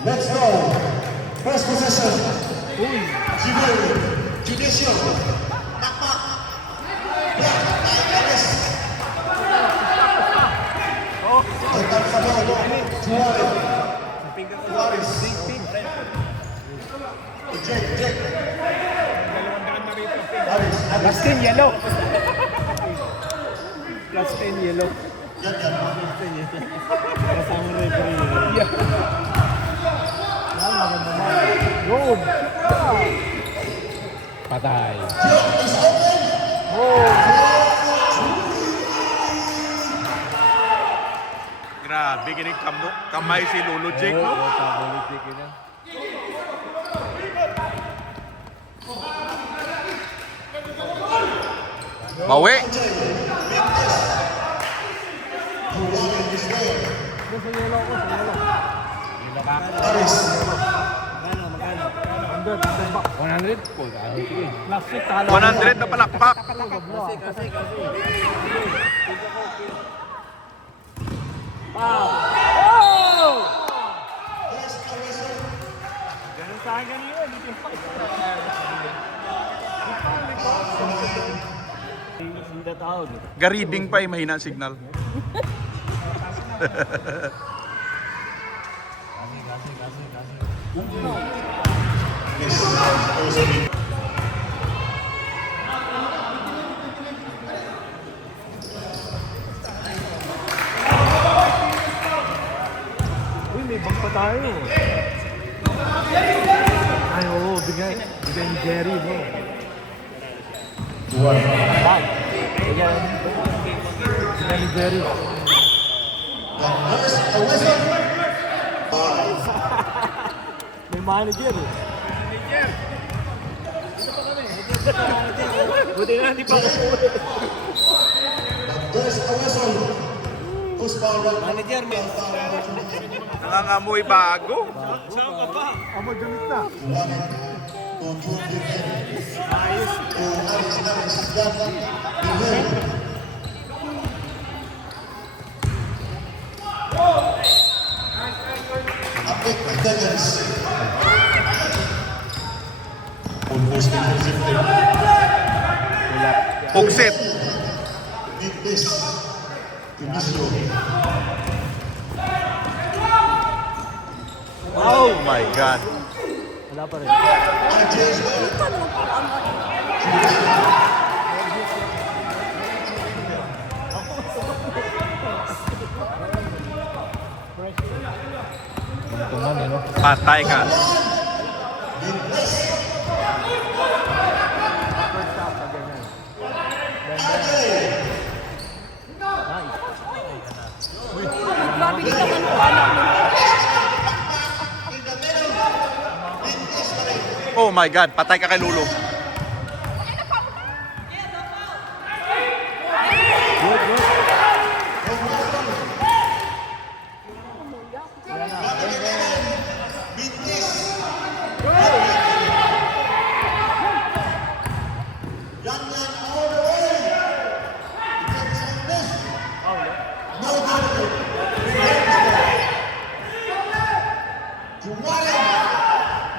Let's go. First possession. Judicial. Nakmak. Aris. Tentang sama Tuaris. Tuaris. Jack. Aris. Plus 10 yellow. Plus 10 yellow. Kasama referee. Yeah. Maganda na. Good. Patay. Oh. Grabe, gining kamay si Lolo Jake, no? Lolo Jake yun. Bawi. Aris. 100 po. 100 na palakpak. Oh! Ganun sa akin yun. Hindi tawag. Gariding pa mahina ang signal. Uy, may bang pa tayo. Ay, oo, bigay ni Jerry, bro. Bag. Bigay ni Jerry. May manager eh. Buti na, hindi pa ako pumunta. There's a whistle. Who's foul? Manager, may Nangangamoy bago. saan ka pa? Amo damit na. Ayos. Pugsit. Oh my God. Wala pa rin. Patay ka. Grabe din naman po anak mo. Oh my God, patay ka kay Lolo.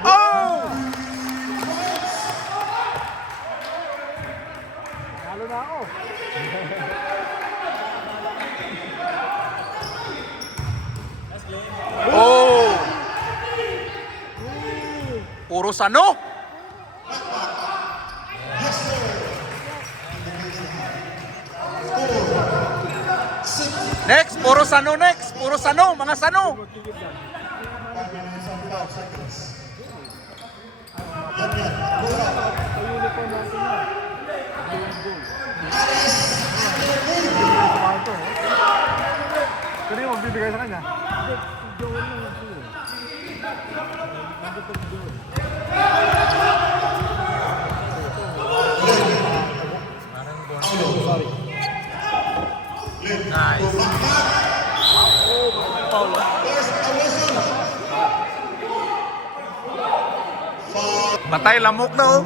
Oh! Nalo na ako. Oh! Puro sano? Next, puro sano next. Puro sano, mga sano. Pero yung magbibigay sa kanya. Patay lamok na oh.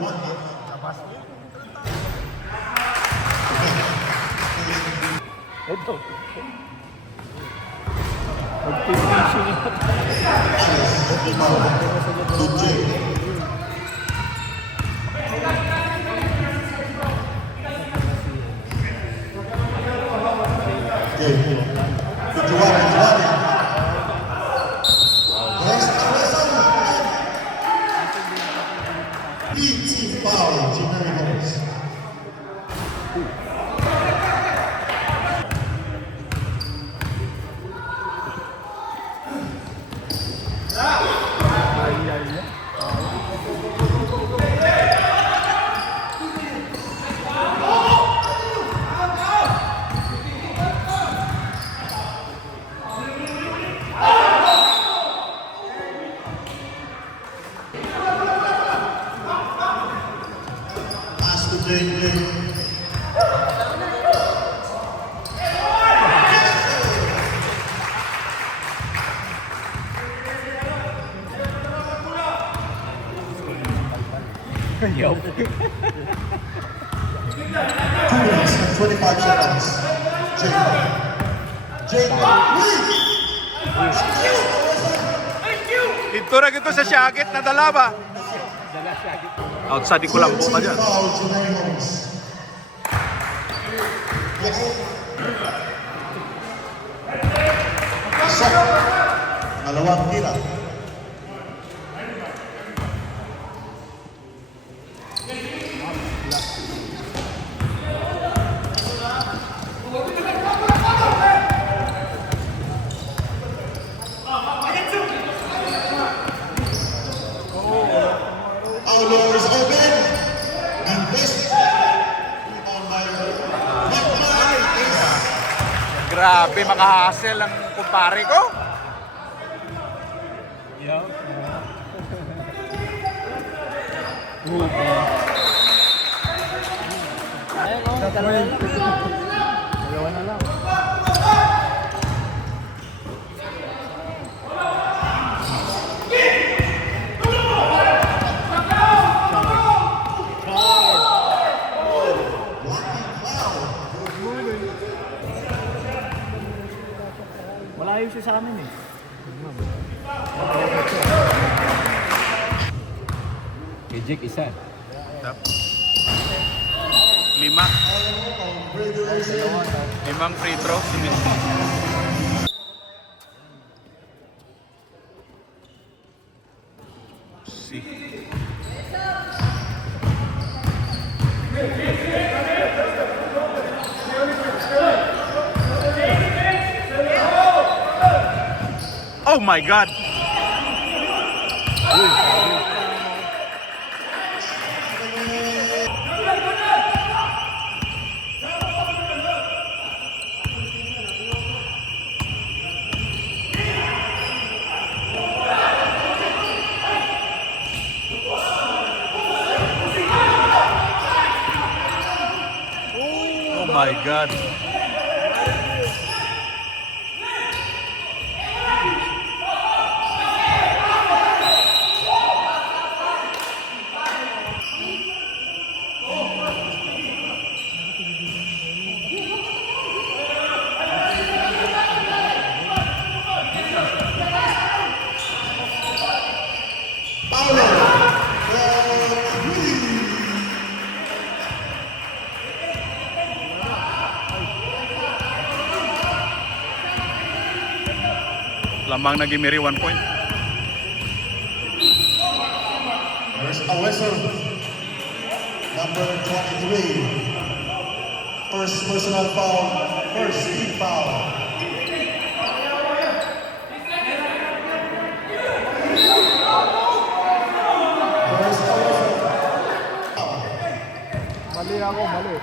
Ito. Mag-finishing yun. To Jake. Jake. To Giovanni. Next, PT foul, Jermaine Holmes. Ay, ay, ay. Pass to Jake. Yaw. 2 minutes and 25 seconds. Jake. Jake. Ito na gito sa syagit na dalawa. Dala siya. Outside di ko lang po ka dyan. Foul, Jermaine Holmes. Isa. Dalawang tira. Our door is open. And this on by McMahon is Grabe, makahasel ang kumpare ko. Yaw. Ayun, oh, dalawa lang yun. Dalawa na lang. Malayo siya sa amin eh. Kay Jake isa. Lima. Limang free throw. Si. Oh my God! Oh my God! Lamang na Gimiri 1 point. There's a whistle. Number 23. First personal foul. First team foul. There's a whistle. Mali ako, mali.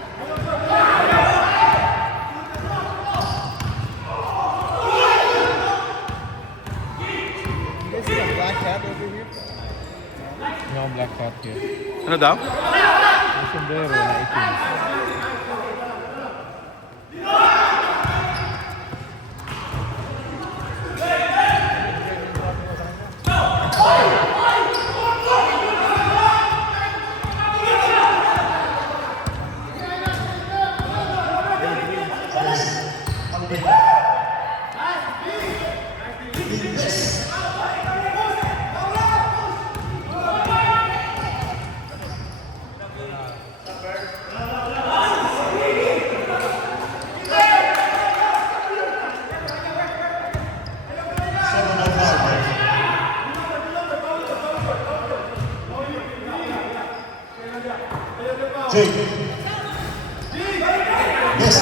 No black hat here. Ano daw? Yung sombrero na itim. Jake. Yes.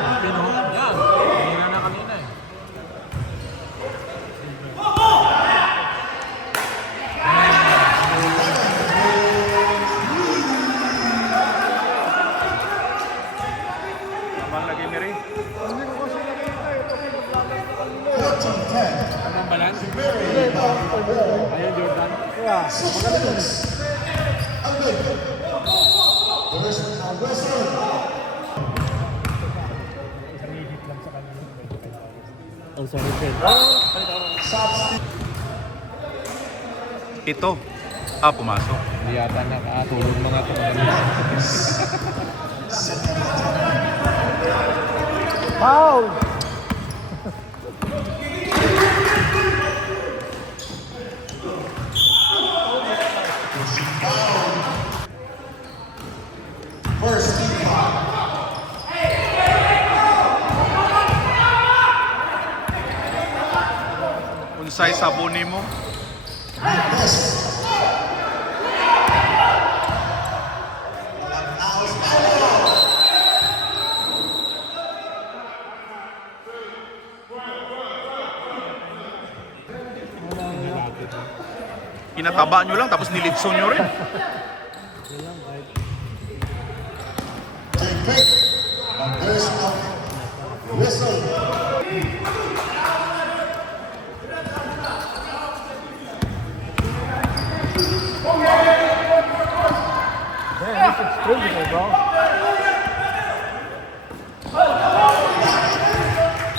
Yan. Kanina na kanina eh. Tamang lagi, Miri. 14-10. Anong balance? Very ball. Ayan, Jordan. 6 minutes. Again. There's a whistle. Oh, sorry, Fred. Substitute. Ito. Pumasok. Hindi yata nakatulog mga ito. Foul! First team foul. Unsay sabuni mo? Yes. Walang fouls. Kinataba nyo lang tapos nilitson nyo rin. Take pick. And there's a whistle. Man, this is physical, bro.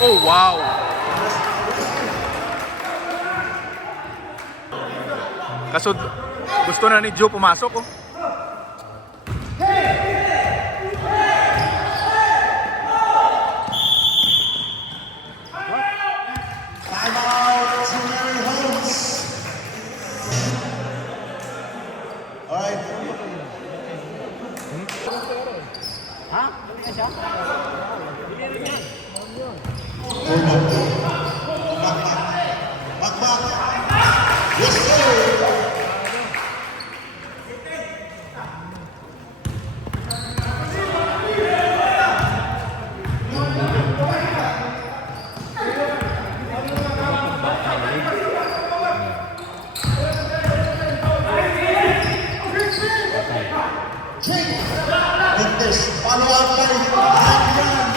Oh, wow! Kaso gusto na ni Joe pumasok, oh. Timeout to Mary Holmes. All right. Ha? Ano na siya? Back, back. Yes, sir. Jake. With this follow-up by Adrian.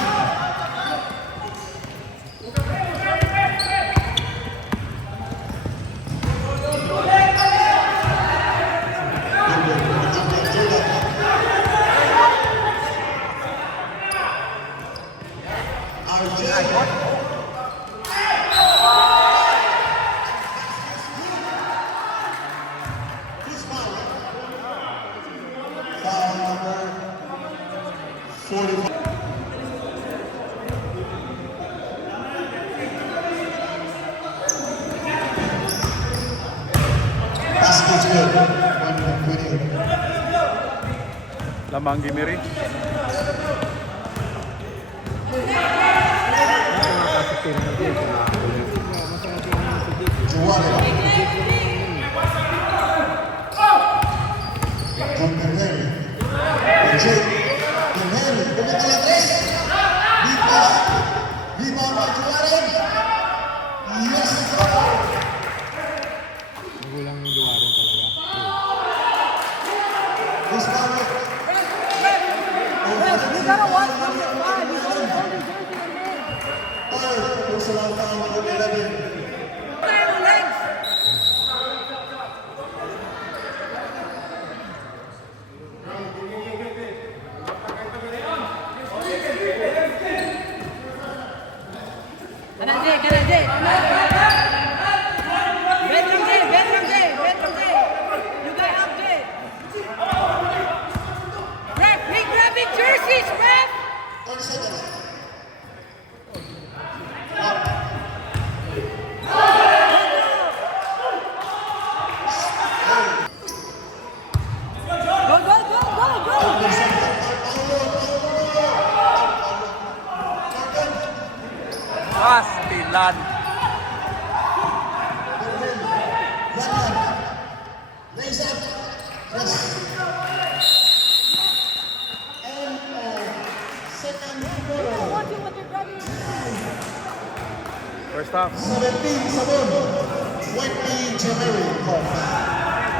Foul number 45. Basket's good. One winning. Lamang Gimiri. Juwale. From Pinheiro. Jake. Pinheiro. Bumit na lang tres. Rebound. Rebound by Juwale. Yes. Magulang yung Juaren talaga. This foul. You gotta watch number 5. You gotta hold your jersey in there. Third personal foul number 11. Legs. Can I do? Bedroom day. You got up day. Ref, we grabbing jerseys, ref. 30 seconds. Ulan. Right hand. Raise up. Yes. And second quarter. First half. 17 Sabon. 20 January.